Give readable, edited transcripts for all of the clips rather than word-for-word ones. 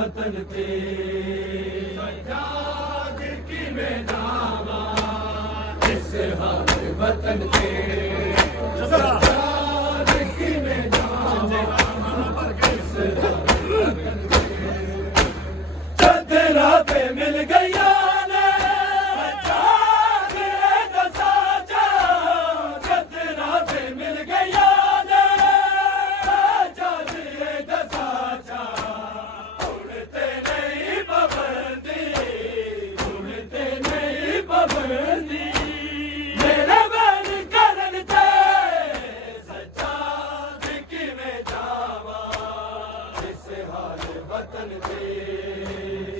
वतन ते सजाद किवें जावां इस हाल वतन ते सजाद किवें जावां इस हाल वतन ते चदरा पे मिल गया वतन ते सजाद किवें जावां इस हाल वतन ते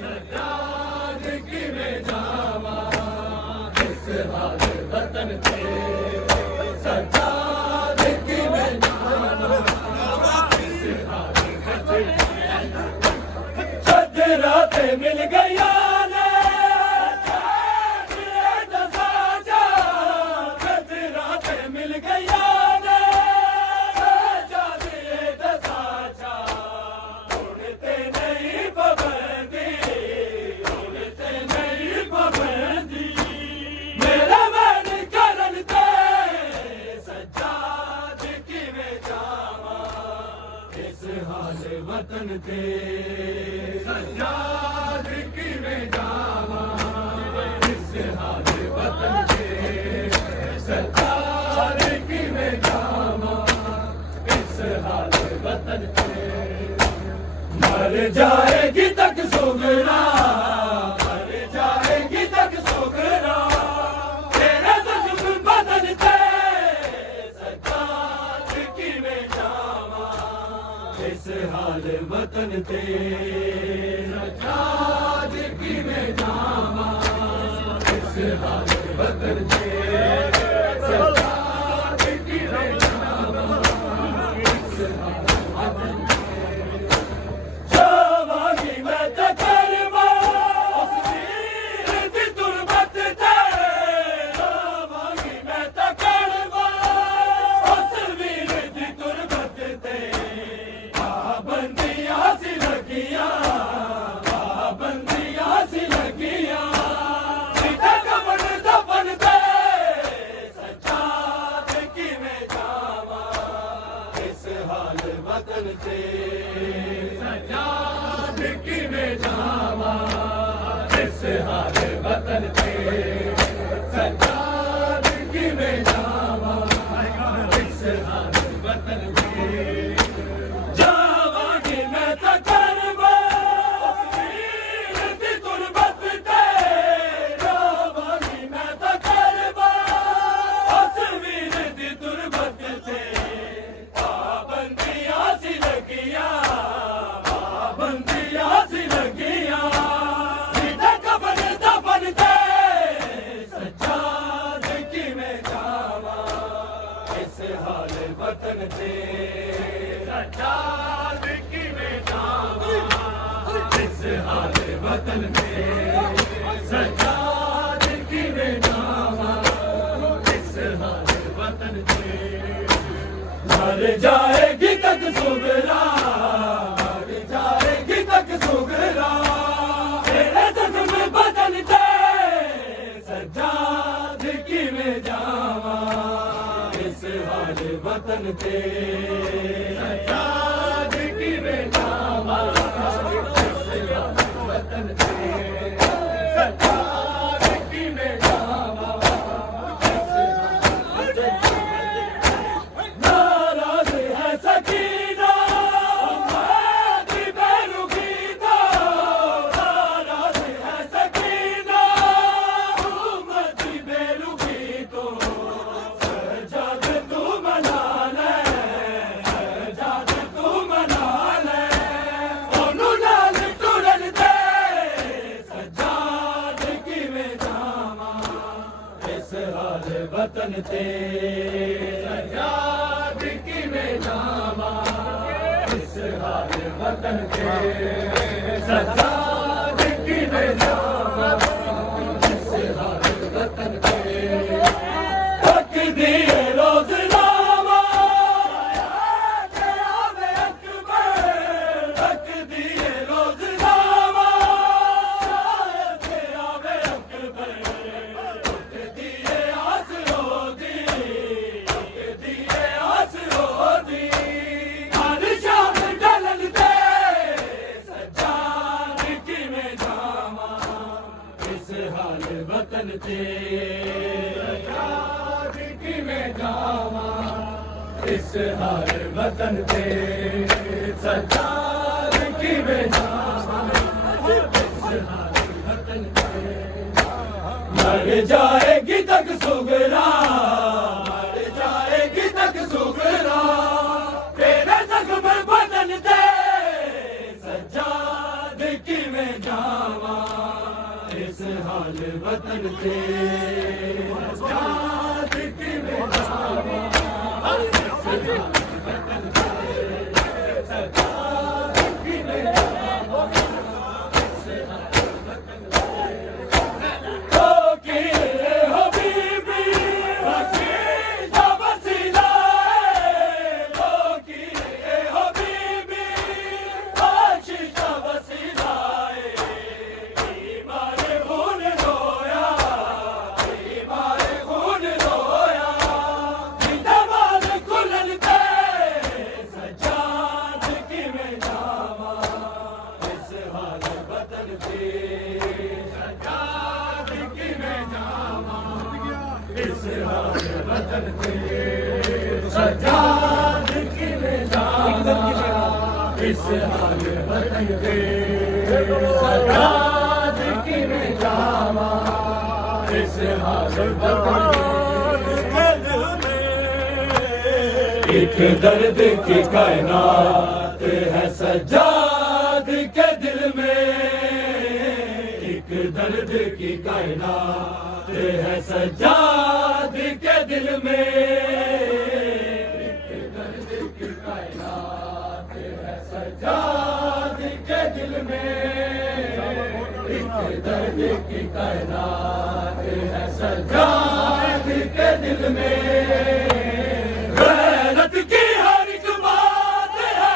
सजाद किवें जावां इस हाल वतन ते चदरा ते मिल गया चदरा ते मिल गया वतन ते सजाद किवें जावां इस हाल वतन ते सजाद किवें जावां इस हाल वतन ते मर जाएगी तक सोगरा मर जाएगी तक सोगरा तेरे जुल्म बदन ते सजाद किवें जावां इस हाल वतन ते सजाद किवें जावां इस हाल वतन ते सजाद किवें जावां इस हाल वतन ते जावांगी मैं ते करवा उस वीर दी तुरबत ते जावांगी मैं ते करवा उस वीर दी तुरबत ते पाबंदियां सी लगियां सीधा कमर दफन दे सजाद किवें जावां इस हाल वतन ते सजाद किवें जावां इस हाल वतन ते सजाद किवें जावां इस हाल वतन ते वतन ते सजाद किवें जावां इस हाल वतन ते सजाद किवें जावां इस हाल वतन ते मर जाएगी तक सोगरा मर जाएगी तक सोगरा तेरे जुल्म बदन ते सजाद किवें जावां इस हाल वतन ते सजाद किवें जावां इस हाल वतन ते सजाद किवें जावां इस हाल वतन ते नाराज है सकीना उम्मती बेरुखी तो नाराज है सकीना उम्मती बेरुखी तो सजाद तू मना ले सजाद तू मना ले ओनू नाल टुरन दे सजाद किवें जावां इस हाल वतन ते सजाद किवें जावां इस हाल वतन ते सजाद किवें जावां इस हाल वतन ते हक दिए रोज लावा आवे अकबर हक दिए रोज लावा ते सजाद किवें जावां इस हर वतन ते सजाद किवें जावां इस हर वतन ते मर जाएगी तक सुगरा मर जाएगी तक सुगरा तेरे जख्म बदन ते सजाद किवें जावां इस हाल वतन ते सजाद किवें जावां इस हाल वतन ते सजाद किवें जावां इस हाल वतन ते ओ की हबीबी बख्शीदा वसीला ओ की हबीबी बख्शीदा वसीला मारे खून रोया मारे खून रोया दरवाज खुलन ते सजाद किवें जावां इस हाल वतन ते सजाद किवें जावां इस हाल वतन ते सजाद किवें जावां इस हाल वतन ते सजाद किवें जावां इस हाल वतन ते एक दर्द की कायनात है सजाद के दिल में एक दर्द की कायनात है सजाद के दिल में एक दर्द की कायनात है सजाद के दिल में एक दर्द की कायनात है सजाद के दिल में गैरत की हर एक बात है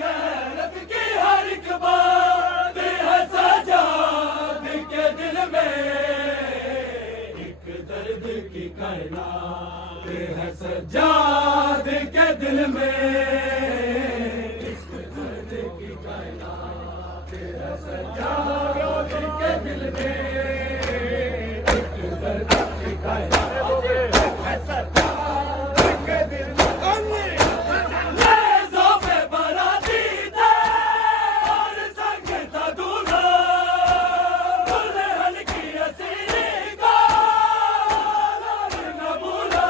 गैरत की हर एक बात है सजाद के दिल में एक दर्द की कायनात है सजाद के दिल में एक दर्द की कायनात है सजाद के दिल में एक दर्द की कायनात है सजाद के दिल में नेज़ों पे बराती थे और संग था दूल्हा दुल्हन की असीरी का न भूला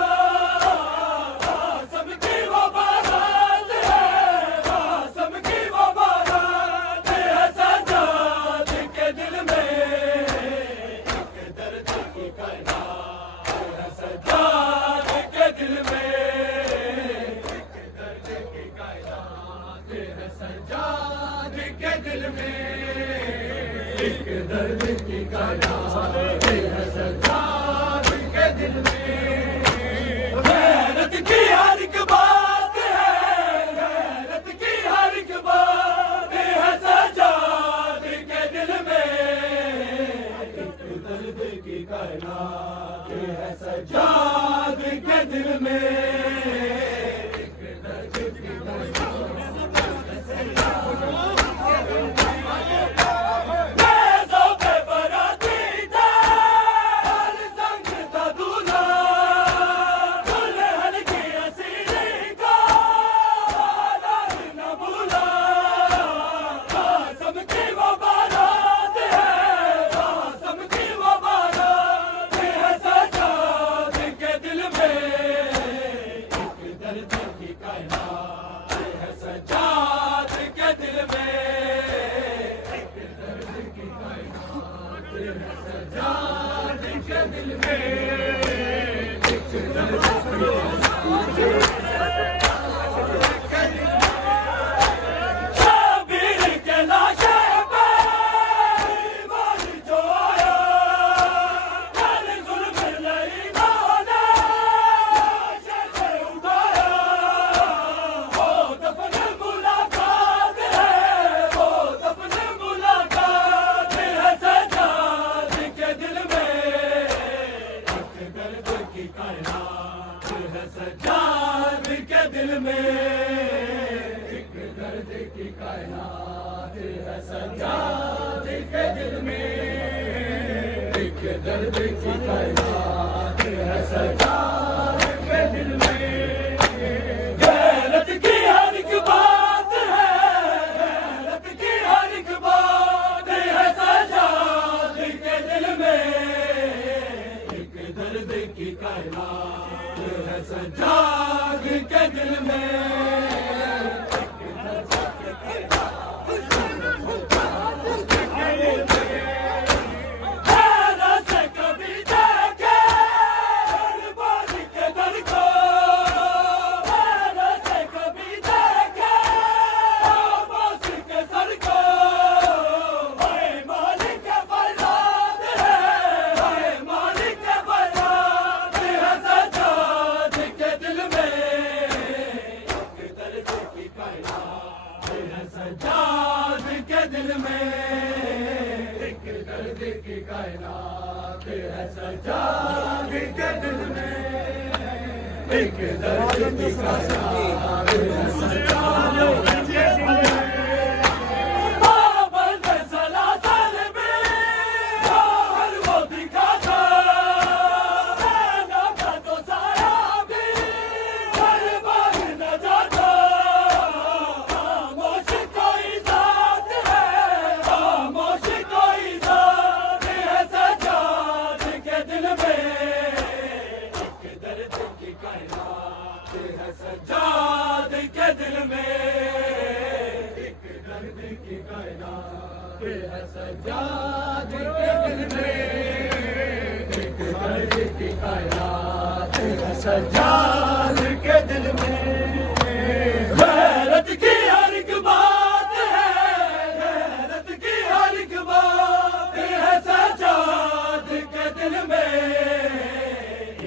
बासम की वो बारात है बासम की वो बारात है सजाद के दिल में एक दर्द की कायनात है सजाद के दिल में एक दर्द की कायनात है सजाद के दिल में एक दर्द की कायनात है सजाद के दिल में गैरत की हर एक बात है गैरत की हर एक बात है सजाद के दिल में एक दर्द की कायनात है सजाद के दिल में एक दर्द की नेज़ों पे बराती थे और संग था दूल्हा दुल्हन की असीरी का न भूला बासम की वो बारात है बासम की वो बारात है सजाद के दिल में एक दर्द की कायनात है सजाद के दिल में एक दर्द की कायनात है सजाद के दिल में एक दर्द शबीर के लाशे पे ईमान जो आया कल जुल्म नहीं माना लाशे से उठाया वो दफन मुलाकात है वो दफन मुलाकात है सजाद के दिल में एक दर्द की कायनात है सजाद के दिल में एक दर्द की कायनात है सजाद के दिल में एक दर्द की कायनात है सजाद के दिल में। गैरत की हर एक बात है, गैरत की हर एक बात है सजाद के दिल में। एक दर्द की कायनात है सजाद के दिल में। सजाद के दिल में एक दर्द की कायनात है सजाद के दिल में। एक दर्द की कायनात है सजाद के दिल में। सजाद के दिल में एक दर्द की कायनात है सजाद के दिल में। एक दर्द की कायनात है सजाद के दिल में। गैरत की हर एक बात है, गैरत की हर एक बात है सजाद के दिल में।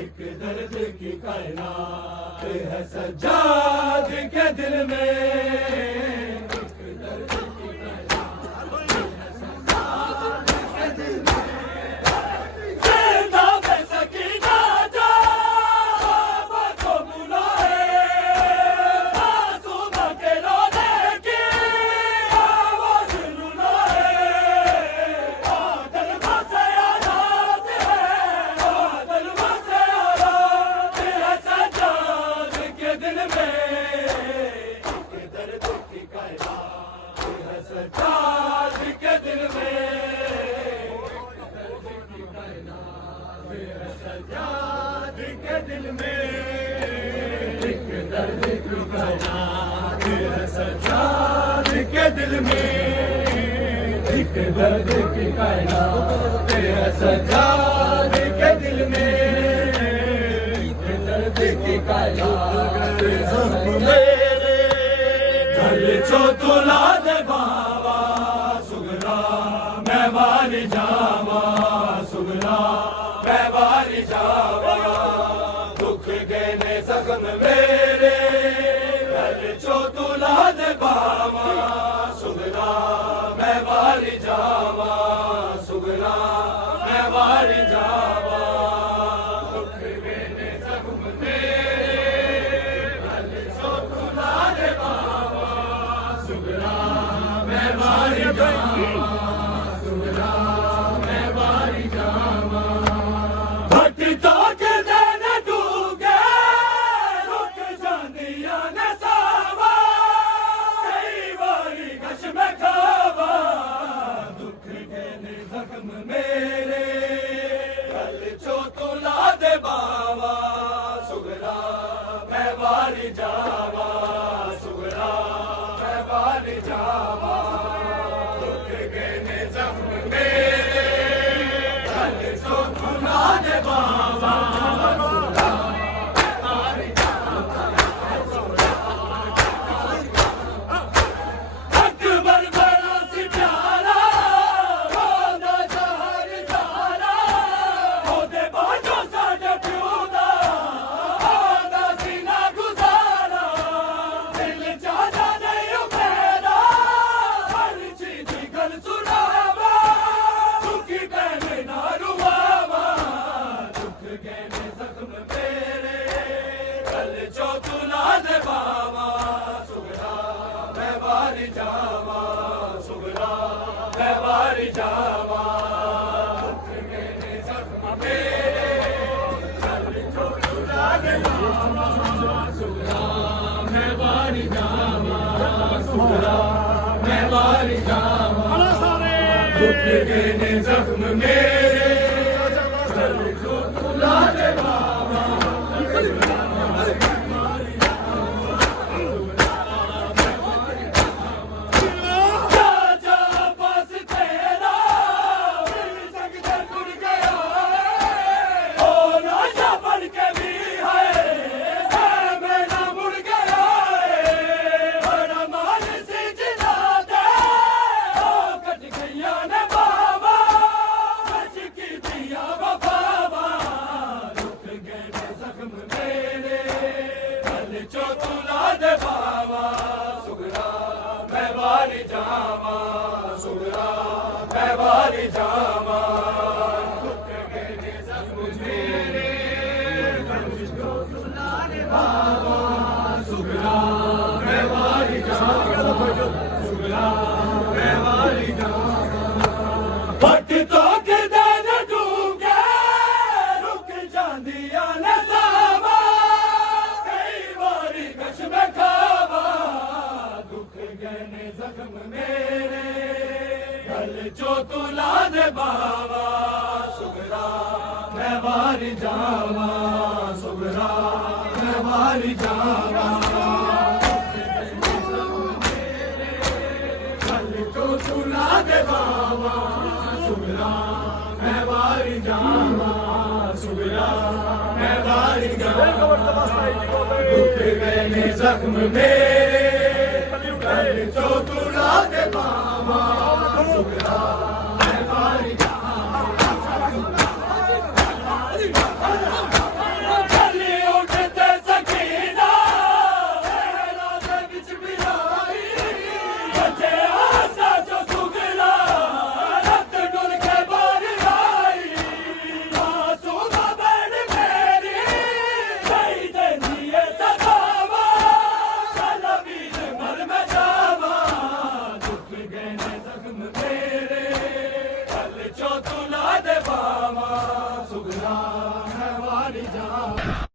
एक दर्द की कायनात है सजाद के दिल में। एक दर्द की कायनात है सजाद के दिल में। जिंदा में सकीना जा को बुलाए, मासूम के रोने की आवाज रुलाए। बादल से आजाद है, बादल से आजाद है सजाद के दिल में। एक दर्द की कायनात है सजाद के दिल में। दर्द की कायनात है सजाद के दिल में। एक दर्द की कायनात है सजाद के दिल में। एक दर्द की कायनात है सजाद के दिल में। एक दर्द की कायनात मेरे गल चो तुला दे बाबा सुगरा मैं वारी जावा, सुगरा मैं वारी जावा। दुख गहने जख्म मेरे गल चो तुला दे बाबा सुगरा मैं वारी जावा, सुगरा मैं वारी जावा। दुख गहने जख्म मेरे गल चो तुला दे बाबा सुगरा मैं वारी जावा, सुगरा मैं वारी जावा। भटता के दिन डूबे रुक जांदिया ने सावा, कई बारी गश में खावा। दुख गहने जख्म मेरे गल चो तुला दे बावा सुगरा मैं वारी जावा, सुगरा मैं वारी जावा। दुख गहने जख्म मेरे गल चो तुला दे बावा सुगरा मैं वारी जावा। अकबर बड़ा सी प्यारा होना शहर सारा, ओदे बाजो साडे प्यो दा आदा सीना गुजारा। दिल चाहता नहीं मेरा हर चीज गल सुनावा, दुखी बहने ना रुवावा। दुख गहने जख्म मेरे गल चो तुला दे बावा सुगरा मैं वारी जावा, सुगरा मैं वारी जावा। दुख गहने जख्म ਟੁੱਟ ਗਏ ਨੇ ਜ਼ਖਮ ਮੇਰੇ ਗਲ ਚੋਂ ਤੂੰ ਲਾ ਦੇ ਬਾਬਾ ਜਾ ਜਾ ਬਸ ਤੇਰਾ ਮਿਲ ਸਕਦਾ ਟੁੱਟ ਗਿਆ ਓ ਨਾਸ਼ਾ ਬਣ ਕੇ ਵੀ ਹੈ ਮੈਂ ਨਾ ਮੁੜ ਗਿਆ ਬੜਾ ਮਾਨ ਸੀ ਜਿਨਾ ਦੇ ਓ ਕੱਟ ਗਈਆਂ ਨੇ ਬਾਬਾ ਅੱਜ ਕੀਤੀਆਂ ਵਫਾਵਾਂ ਰੁਕ ਗਏ ਨੇ ਜ਼ਖਮ ਮੇਰੇ ਗਲ ਚੋਂ ਤੂੰ ਲਾ ਦੇ ਬਾਬਾ ਸੁਗਰਾ ਮੈਂ ਵਾਰੀ ਜਾਵਾਂ ਸੁਗਰਾ ਮੈਂ ਵਾਰੀ ਜਾਵਾਂ ਰੁਕ ਗਏ ਨੇ ਜ਼ਖਮ ਮੇਰੇ ਗਲ ਚੋਂ ਤੂੰ ਲਾ ਦੇ ਬਾਬਾ ਸੁਗਰਾ ਮੈਂ ਵਾਰੀ ਜਾਵਾਂ ਸੁਗਰਾ ਮੈਂ ਵਾਰੀ ਜਾਵਾਂ ਵੱਟ ਤੋਂ ਕਿਰਦਾ ਨਾ ਡੂੰਘੇ ਰੁਕ ਜਾਂਦੀਆਂ ਨੇ ਸਾਵਾਂ ਕਈ ਵਾਰੀ ਕਸ਼ਮੇ ਖਾਵਾ ਦੁੱਖ ਗਏ ਨੇ ਜ਼ਖਮ ਮੇਰੇ ਗਲ ਚੋਂ ਤੂੰ ਲਾ ਦੇ ਬਾਵਾ ਸੁਗਰਾ ਮੈਂ ਵਾਰੀ ਜਾਵਾਂ ਸੁਗਰਾ ਮੈਂ ਵਾਰੀ ਜਾਵਾਂ ਗਲ ਚੋਂ ਤੂੰ ਲਾ ਦੇ ਬਾਵਾ ਸੁਗਰਾ ਮੈਂ ਵਾਰੀ ਜਾਵਾਂ ਸੁਗਰਾ ਮੈਂ ਵਾਰੀ ਜਾਵਾਂ ਦੁੱਖ ਗਏ ਨੇ ਜ਼ਖਮ ਮੇਰੇ ਗਲ ਚੋਂ ਤੂੰ ਲਾ ਦੇ ਬਾਵਾ ਸੁਗਰਾ ਮੈਂ ਵਾਰੀ ਚੱਲੀ ਉੱਠਦੇ ਸਕੀਨਾ ਲਹਿਰਾਂ ਦੇ ਵਿੱਚ ਬਿਰਾਈ ਬੱਚੇ ਆਸਾ ਚੋਂ ਸੁਗਰਾ ਰੱਤ ਡੁੱਲ ਕੇ ਬਾਹਰ ਆਈ ਮਾਸੂਮਾ ਬਣ ਮੇਰੀ ਕਹੀ ਦਿੰਦੀ ਏ ਸਦਾਵਾ ਚੱਲ ਵੀਰ ਮਰ ਮੈਂ ਜਾਵਾਂ ਦੁੱਖ ਗਏ ਨੇ ਜ਼ਖਮ ਮੇਰੇ ਗਲ ਚੋਂ ਤੂੰ ਲਾ ਦੇ ਬਾਵਾ ਸੁਗਰਾ ਮੈਂ ਵਾਰੀ ਜਾਵਾਂ